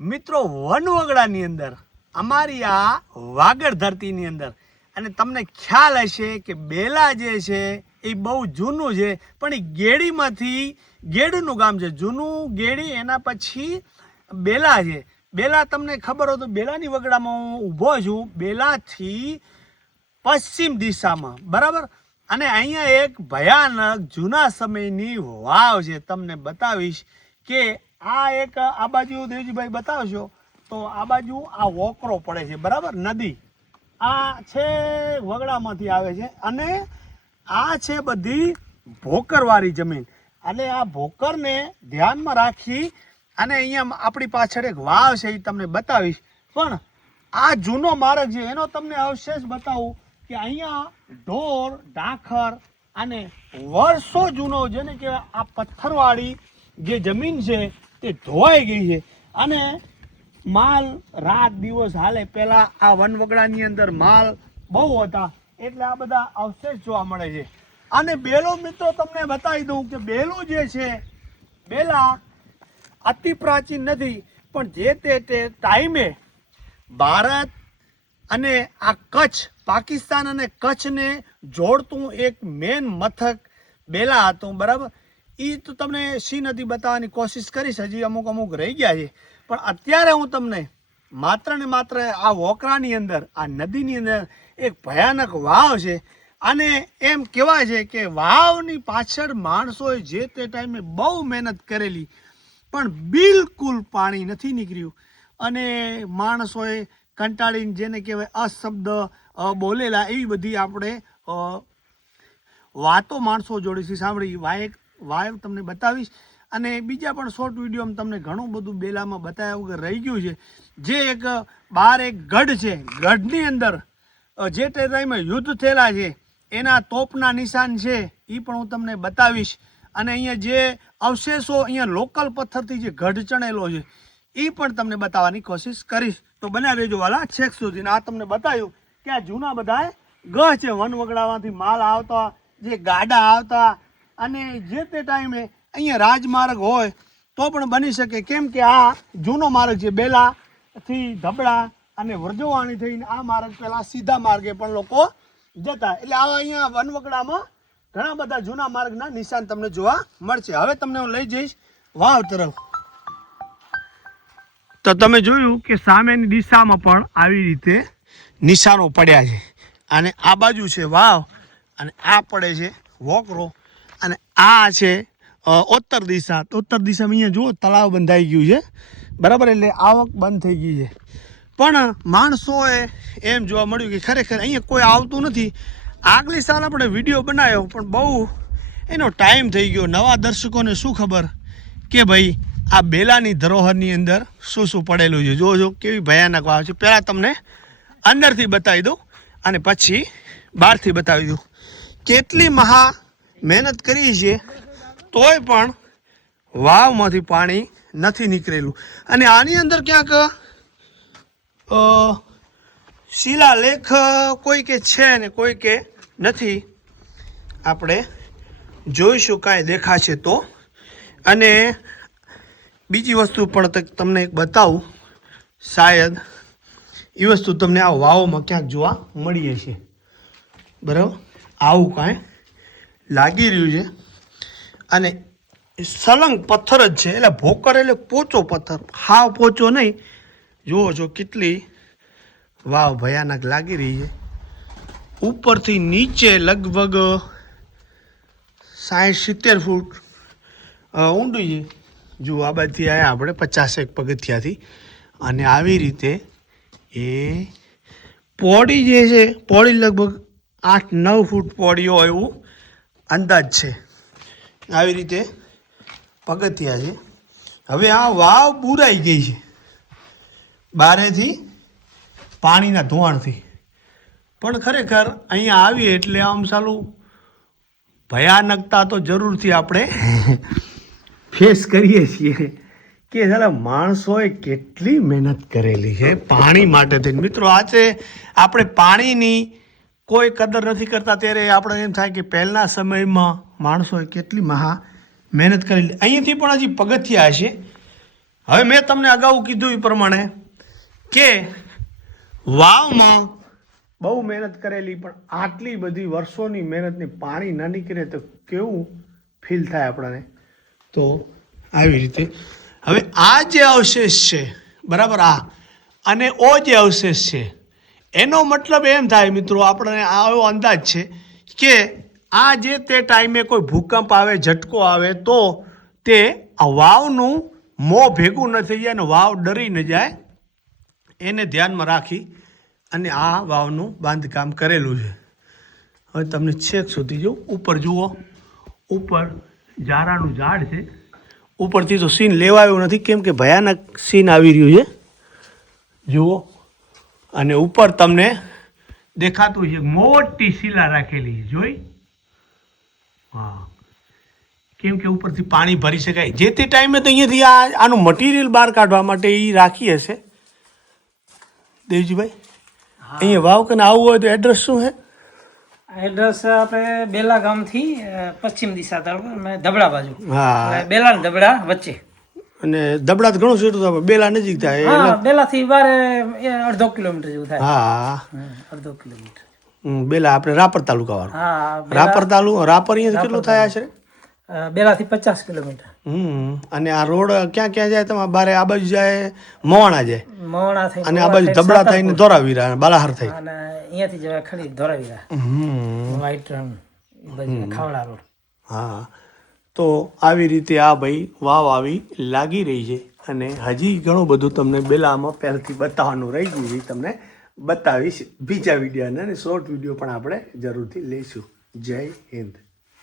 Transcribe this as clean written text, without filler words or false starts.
મિત્રો વનવગડાની અંદર અમારી આ વાગડ ધરતીની અંદર અને તમને ખ્યાલ હશે કે બેલા જે છે એ બહુ જૂનું છે, પણ એ ગેડીમાંથી ગેડનું ગામ છે જૂનું ગેડી, એના પછી બેલા છે. બેલા તમને ખબર હોય તો બેલાની વગડામાં હું ઊભો છું, બેલાથી પશ્ચિમ દિશામાં, બરાબર. અને અહીંયા એક ભયાનક જૂના સમયની વાવ છે, તમને બતાવીશ કે આ એક આ બાજુ દેવજીભાઈ બતાવશો તો આ બાજુ આ વોકરો પડે છે, બરાબર. નદી આ છે વગડામાંથી આવે છે અને આ છે બધી ભોકરવાળી જમીન. અને આ ભોકરને ધ્યાનમાં રાખી અને અહીંયા આપણી પાછળ એક વાવ છે એ તમને બતાવીશ. પણ આ જૂનો માર્ગ છે એનો તમને અવશેષ બતાવું કે અહીંયા ઢોર ઢાંખર અને વર્ષો જૂનો જેને કહેવાય આ પથ્થરવાળી જે જમીન છે તે ધોવાઈ ગઈ છે અને માલ રાત દિવસ હાલે. પહેલા આ વનવગડાની અંદર માલ બહુ હતા એટલે આ બધા અવશેષ જોવા મળે છે. અને બેલો મિત્રો તમને બતાવી દઉં કે બેલું જે છે બેલા અતિ પ્રાચીન નથી, પણ જે તે ટાઈમે ભારત અને આ કચ્છ, પાકિસ્તાન અને કચ્છને જોડતું એક મેન મથક બેલા હતું, બરાબર. એ તો તમને સી નદી બતાવવાની કોશિશ કરીશ, હજી અમુક રહી ગયા છે. પણ અત્યારે હું તમને માત્ર ને માત્ર આ વોકરાની અંદર આ નદીની અંદર એક ભયાનક વાવ છે. અને એમ કહેવાય છે કે વાવની પાછળ માણસોએ જે તે ટાઈમે બહુ મહેનત કરેલી, પણ બિલકુલ પાણી નથી નીકળ્યું. અને માણસોએ કંટાળીને જેને કહેવાય અશબ્દ બોલેલા, એવી બધી આપણે વાતો માણસો જોડેથી સાંભળી. વાવ તમને બતાવીશ અને બીજા પણ શોર્ટ વિડીયોમાં તમને ઘણું બધું બેલામાં બતાવ્યા વગર રહી ગયું છે. જે એક બહાર એક ગઢ છે, ગઢની અંદર જે તે ટાઈમે યુદ્ધ થયેલા છે એના તોપના નિશાન છે એ પણ હું તમને બતાવીશ. અને અહીંયા જે અવશેષો અહીંયા લોકલ પથ્થરથી જે ગઢ ચણેલો છે એ પણ તમને બતાવવાની કોશિશ કરીશ. તો બન્યા રહેજો વાલા છેક સુધી. આ તમને બતાવ્યું કે આ જૂના બધા ગઢ છે, વનવગડામાંથી માલ આવતા, જે ગાડા આવતા, અને જે તે ટાઈમે અહીંયા રાજમાર્ગ હોય તો પણ બની શકે, કેમ કે આ જૂનો માર્ગ છે. બેલાથી ધબડા અને વ્રજવાણી થઈને આ માર્ગ પહેલાં સીધા માર્ગે પણ લોકો જતા. એટલે આવા અહીંયા વનવગડામાં ઘણા બધા જૂના માર્ગના નિશાન તમને જોવા મળશે. હવે તમને હું લઈ જઈશ વાવ તરફ. તો તમે જોયું કે સામેની દિશામાં પણ આવી રીતે નિશાનો પડ્યા છે. અને આ બાજુ છે વાવ અને આ પડે છે વોકરો અને આ છે ઉત્તર દિશા. ઉત્તર દિશામાં અહીંયા જુઓ તળાવ બંધાઈ ગયું છે, બરાબર. એટલે આવક બંધ થઈ ગઈ છે. પણ માણસોએ એમ જોવા મળ્યું કે ખરેખર અહીંયા કોઈ આવતું નથી. આગલી સાલ આપણે વિડીયો બનાવ્યો પણ બહુ એનો ટાઈમ થઈ ગયો. નવા દર્શકોને શું ખબર કે ભાઈ આ બેલાની ધરોહરની અંદર શું શું પડેલું છે. જોજો કેવી ભયાનક વાવ છે. પહેલાં તમને અંદરથી બતાવી દઉં અને પછી બહારથી બતાવી દઉં. કેટલી મહા મહેનત કરી છે તોય પણ વાવમાંથી પાણી નથી નીકળેલું. અને આની અંદર ક્યાંક શિલાલેખ કોઈ કે છે ને કોઈ કે નથી. આપણે જોઈશું કાંઈ દેખાશે તો. અને બીજી વસ્તુ પણ તમને એક બતાવું, શાયદ એ વસ્તુ તમને આ વાવમાં ક્યાંક જોવા મળી છે, બરાબર. આવું કાંઈ લાગી રહ્યું છે અને સળંગ પથ્થર જ છે. એટલે ભોકર એટલે પોચો પથ્થર, હાવ પોચો નહીં. જુઓ છો કેટલી વાવ ભયાનક લાગી રહી છે. ઉપરથી નીચે લગભગ 60-70 ફૂટ ઊંડું છે. જુઓ આ બાજુથી આવ્યા આપણે 50 પગથિયાથી અને આવી રીતે એ પોડી જે છે, પોડી લગભગ 8-9 ફૂટ પોડી હોય એવું અંદાજ છે. આવી રીતે પગથિયા છે. હવે આ વાવ બુરાઈ ગઈ છે બારેથી પાણીના ધોવાણથી. પણ ખરેખર અહીંયા આવીએ એટલે આમ સાલું ભયાનકતા તો જરૂરથી આપણે ફેસ કરીએ છીએ કે સાલા માણસોએ કેટલી મહેનત કરેલી છે પાણી માટે થઈને. મિત્રો આજે આપણે પાણીની કોઈ કદર નથી કરતા ત્યારે આપણે એમ થાય કે પહેલાંના સમયમાં માણસોએ કેટલી મહા મહેનત કરેલી. અહીંયાથી પણ હજી પગથિયા હશે હવે મેં તમને અગાઉ કીધું એ પ્રમાણે કે વાવમાં બહુ મહેનત કરેલી, પણ આટલી બધી વર્ષોની મહેનતની પાણી ના નીકળે તો કેવું ફીલ થાય આપણને. તો આવી રીતે હવે આ જે અવશેષ છે બરાબર, આ અને ઓ જે અવશેષ છે એનો મતલબ એમ થાય મિત્રો, આપણને આવો અંદાજ છે કે આ જે તે ટાઈમે કોઈ ભૂકંપ આવે, ઝટકો આવે તો તે આ વાવનું મોં ભેગું ન થઈ જાય અને વાવ ડરી ન જાય, એને ધ્યાનમાં રાખી અને આ વાવનું બાંધકામ કરેલું છે. હવે તમને છેક સુધી જો ઉપર જુઓ, ઉપર જારાનું ઝાડ છે. ઉપરથી તો સીન લેવાયું નથી કેમ કે ભયાનક સીન આવી રહ્યું છે. જુઓ, અને ઉપર તમને દેખાતું છે મોટી શિલા રાખેલી છે, જોઈ? હા, કેમ કે ઉપરથી પાણી ભરી શકાય. જે તે ટાઈમે તો અહીંયાથી આનું મટીરિયલ બહાર કાઢવા માટે એ રાખી હશે. દેવજીભાઈ, અહીંયા વાવ કને આવવું હોય તો એડ્રેસ શું છે? એડ્રેસ આપણે બેલા ગામથી પશ્ચિમ દિશા તરફ ધબડા બાજુ. હા, બેલા ને ધબડા વચ્ચે. અને દબડા તો ઘણું છેટું થાય, બેલા નજીક થાય. હા, બેલાથી બાર અડધો કિલોમીટર જેવું થાય. હા, અડધો કિલોમીટર. બેલા આપણે રાપર તાલુકા વાળો. હા, રાપર રાપર અહીંયા કેટલું થાય આશરે? બેલાથી 50 કિલોમીટર. અને આ રોડ ક્યાં ક્યાં જાય? તમારે બારે આ બાજુ જાય, મોવાણા જાય, મોવાણા થઈ અને આ બાજુ ધબડા થઈને ધોરાવીરા, બાલાહાર થઈ, અને અહીંયાથી જવાય ખડી Dholavira, white run Khavda road. હા, તો આવી રીતે આ ભાઈ વાવ આવી લાગી રહી છે. અને હજી ઘણું બધું તમને બેલામાં પહેલથી બતાવવાનું રહી ગયું છે, તમને બતાવીશ બીજા વિડીયોને, અને શોર્ટ વિડીયો પણ આપણે જરૂરથી લઈશું. જય હિન્દ.